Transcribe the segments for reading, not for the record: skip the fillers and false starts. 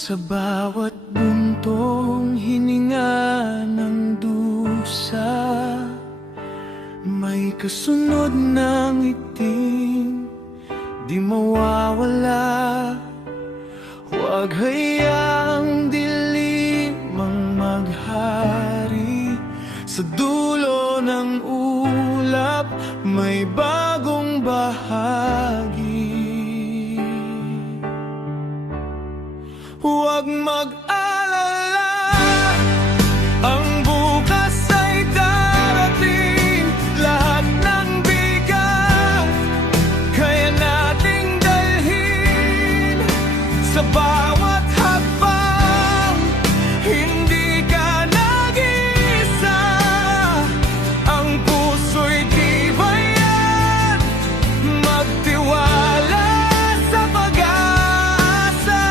Sa bawat buntong hininga ng dusa, may kasunod ng itim, di mawawala. Huwag hayaang dilim ang maghari. Sa dulo ng ulap, may bagong bahagi. Huwag mag-alala, ang bukas ay darating. Lahat ng bigat, kaya nating dalhin. Sa bawat hakbang, hindi ka nag-iisa. Ang puso'y tibay at magtiwala sa pag-asa.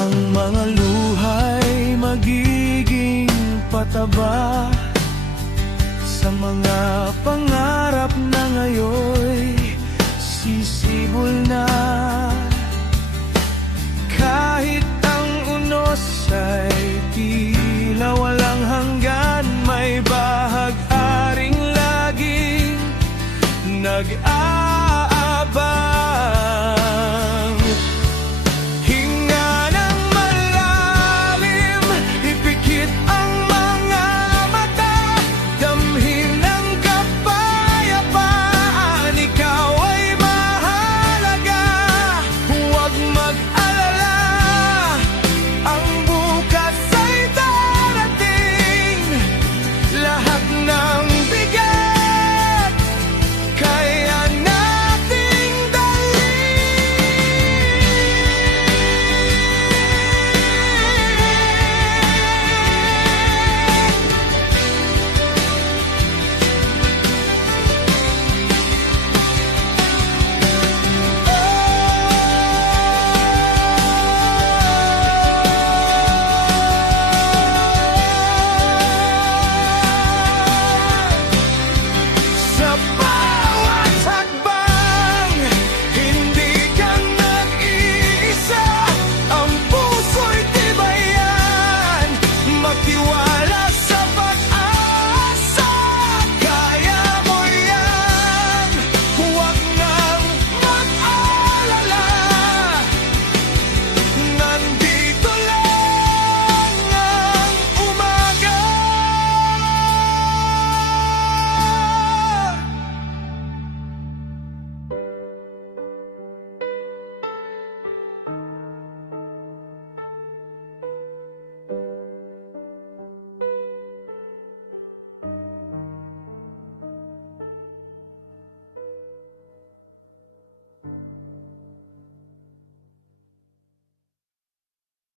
Ang mga luhay magiging pataba sa mga pangarap na ngayon. Sisibol na